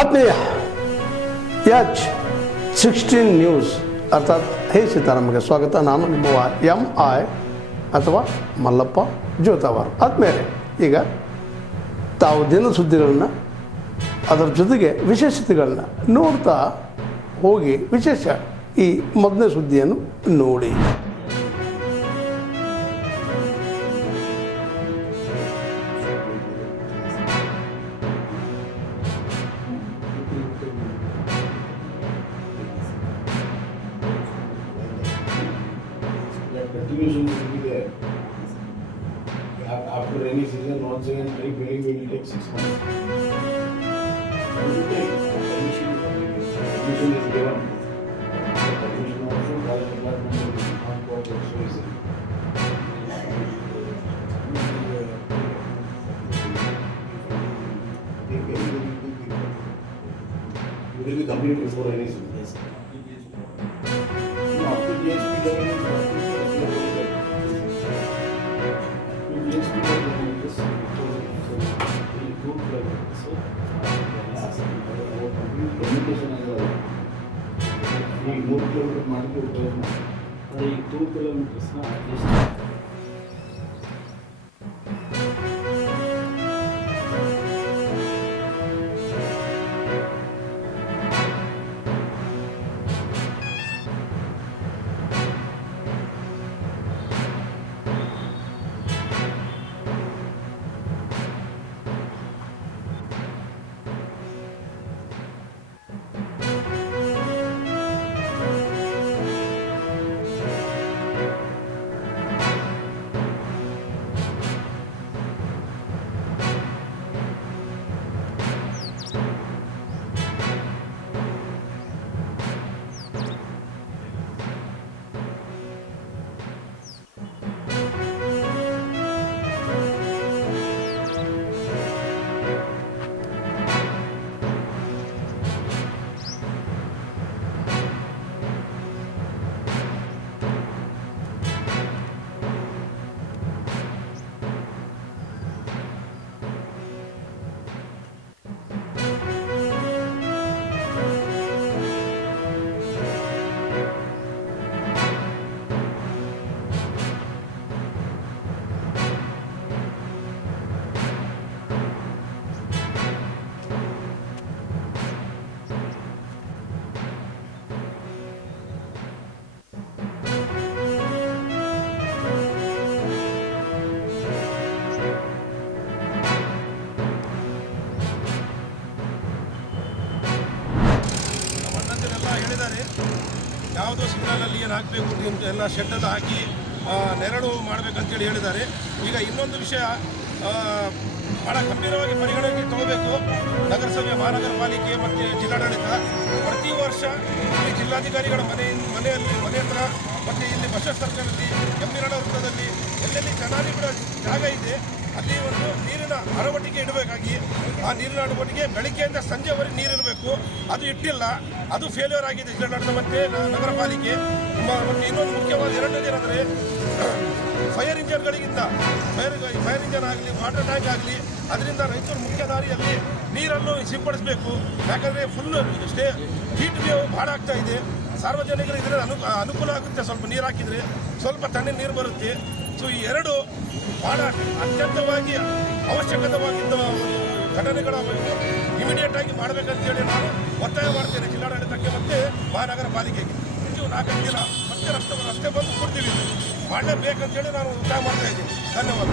ಆತ್ಮೀಯ H16 news ಅರ್ಥಾತ್ ಹೇ ಸೀತಾರಾಮಗೆ ಸ್ವಾಗತ. ನಾನು ನಿಮ್ಮ MI ಅಥವಾ ಮಲ್ಲಪ್ಪ ಜೋತಾವರ್. ಆದಮೇಲೆ ಈಗ ತಾವು ದಿನ ಸುದ್ದಿಗಳನ್ನ ಅದರ ಜೊತೆಗೆ ವಿಶೇಷತೆಗಳನ್ನ ನೋಡ್ತಾ ಹೋಗಿ ವಿಶೇಷ ಈ ಮೊದಲನೇ ಸುದ್ದಿಯನ್ನು ನೋಡಿ. Continuation will be there. After rainy season, once again, rebuilding will take 6 months. Permission is given. Permission also, college department will not go to exercise. It will be complete before rainy season. Yes. Up to GSP level is communication as well. ಈ 3 kilometre ಮಾಡಲಿಕ್ಕೆ ಉಪಯೋಗ ಮಾಡಿ ಈ 2 ಕಿಲೋಮೀಟರ್ಸ್ನ at least ಯಾವುದೋ ಸಿಗ್ನಲಲ್ಲಿ ಏನು ಹಾಕಬೇಕು ಅಂತ ಎಲ್ಲ ಶೆಡ್ಡೆಲ್ಲ ಹಾಕಿ ನೆರಳು ಮಾಡಬೇಕಂತೇಳಿ ಹೇಳಿದ್ದಾರೆ. ಈಗ ಇನ್ನೊಂದು ವಿಷಯ ಭಾಳ ಗಂಭೀರವಾಗಿ ಪರಿಗಣನೆಗೆ ತಗೋಬೇಕು. ನಗರಸಭೆ, ಮಹಾನಗರ ಪಾಲಿಕೆ ಮತ್ತು ಜಿಲ್ಲಾಡಳಿತ ಪ್ರತಿ ವರ್ಷ ಈ ಜಿಲ್ಲಾಧಿಕಾರಿಗಳ ಮನೆ ಹತ್ರ ಮತ್ತು ಇಲ್ಲಿ ಬಸ್ ಸರ್ಕಲಲ್ಲಿ ಎಮ್ಮಿರಳ ವೃತ್ತದಲ್ಲಿ ಎಲ್ಲೆಲ್ಲಿ ಚೆನ್ನಾಗಿ ಬಿಡೋ ಜಾಗ ಇದೆ ಅಲ್ಲಿ ಒಂದು ನೀರಿನ ಅರವಟ್ಟಿಗೆ ಇಡಬೇಕಾಗಿ ಆ ನೀರಿನ ಅರವಟ್ಟಿಗೆ ಬೆಳಗ್ಗೆಯಿಂದ ಸಂಜೆವರೆಗೆ ನೀರಿರಬೇಕು. ಅದು ಇಟ್ಟಿಲ್ಲ, ಅದು ಫೇಲ್ಯೂರ್ ಆಗಿದೆ ಜಿಲ್ಲಾಡಳಿತ ಮತ್ತು ನಗರ ಪಾಲಿಕೆ. ಮತ್ತು ಇನ್ನೊಂದು ಮುಖ್ಯವಾದ ಎರಡನೇದೇನೆಂದರೆ ಫೈರ್ ಇಂಜನ್ಗಳಿಗಿಂತ ಫೈರ್ ಇಂಜನ್ ಆಗಲಿ, ವಾಟರ್ ಟ್ಯಾಂಕ್ ಆಗಲಿ, ಅದರಿಂದ ರೈತರು ಮುಖ್ಯ ದಾರಿಯಲ್ಲಿ ನೀರನ್ನು ಸಿಂಪಡಿಸಬೇಕು. ಯಾಕಂದರೆ ಫುಲ್ ಹೀಟ್ ವೇವ್ ಭಾಳ ಆಗ್ತಾ ಇದೆ. ಸಾರ್ವಜನಿಕರಿಗೆ ಇದರಿಂದ ಅನುಕೂಲ ಆಗುತ್ತೆ. ಸ್ವಲ್ಪ ನೀರು ಹಾಕಿದರೆ ಸ್ವಲ್ಪ ತಣ್ಣೀರು ನೀರು ಬರುತ್ತೆ. ಸೊ ಈ ಎರಡು ಭಾಳ ಅತ್ಯಂತವಾಗಿ ಅವಶ್ಯಕವಾಗಿದ್ದ ಘಟನೆಗಳ ಇಮಿಡಿಯೇಟ್ ಆಗಿ ಮಾಡಬೇಕಂತೇಳಿ ನಾನು ಒತ್ತಾಯ ಮಾಡ್ತೇನೆ ಜಿಲ್ಲಾಡಳಿತಕ್ಕೆ ಮತ್ತು ಮಹಾನಗರ ಪಾಲಿಕೆಗೆ. ಇದು 4 ದಿನ ಮತ್ತೆ ರಸ್ತೆ ಬಂದು ಕೊಡ್ತೀವಿ, ಮಾಡಲೇಬೇಕಂತೇಳಿ ನಾನು ಒತ್ತಾಯ ಮಾಡ್ತಾ ಇದ್ದೀನಿ. ಧನ್ಯವಾದ.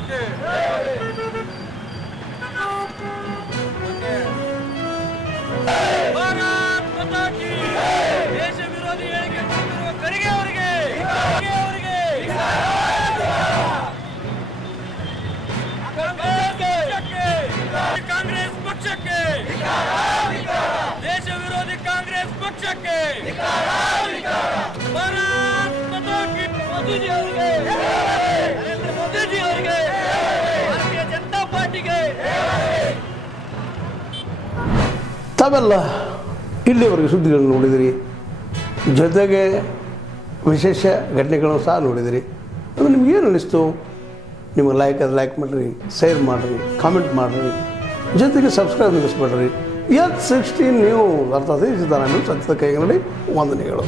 ಮಾತಕ್ಕೆ ಭಾರತ್ ಮಾತಾ ಕಿ ದೇಶ ವಿರೋಧಿ ಹೇಳಿಕೆ ಕೊಟ್ಟಿರುವ ಖರ್ಗೆ ಅವರಿಗೆ ಕಾಂಗ್ರೆಸ್ ಪಕ್ಷಕ್ಕೆ ದೇಶ ವಿರೋಧಿ ಕಾಂಗ್ರೆಸ್ ಪಕ್ಷಕ್ಕೆ ಭಾರತ್ ಮಾತಾ ಕಿ ಮೋದಿಜಿ ಅವರಿಗೆ ನರೇಂದ್ರ ಮೋದಿಜಿ ಅವರಿಗೆ ಭಾರತೀಯ ಜನತಾ ಪಾರ್ಟಿಗೆ ತಾವೆಲ್ಲ ಇಲ್ಲಿವರೆಗೆ ಸುದ್ದಿಗಳನ್ನು ನೋಡಿದಿರಿ, ಜೊತೆಗೆ ವಿಶೇಷ ಘಟನೆಗಳನ್ನು ಸಹ ನೋಡಿದಿರಿ. ಅದು ನಿಮಗೇನು ಅನ್ನಿಸ್ತು? ನಿಮಗೆ ಲೈಕ್ ಮಾಡಿರಿ, ಶೇರ್ ಮಾಡಿರಿ, ಕಾಮೆಂಟ್ ಮಾಡಿರಿ, ಜೊತೆಗೆ ಸಬ್ಸ್ಕ್ರೈಬ್ ನಿಲ್ಲಿಸ್ಬೇಡ್ರಿ. H16 ನ್ಯೂಸ್ ಅರ್ಥಾತ್ ಈ ಸಿದ್ದರಾಮಯ್ಯ ಸತ್ಯದ ಕೈಗನ್ನಡಿ ವಂದನೆಗಳು.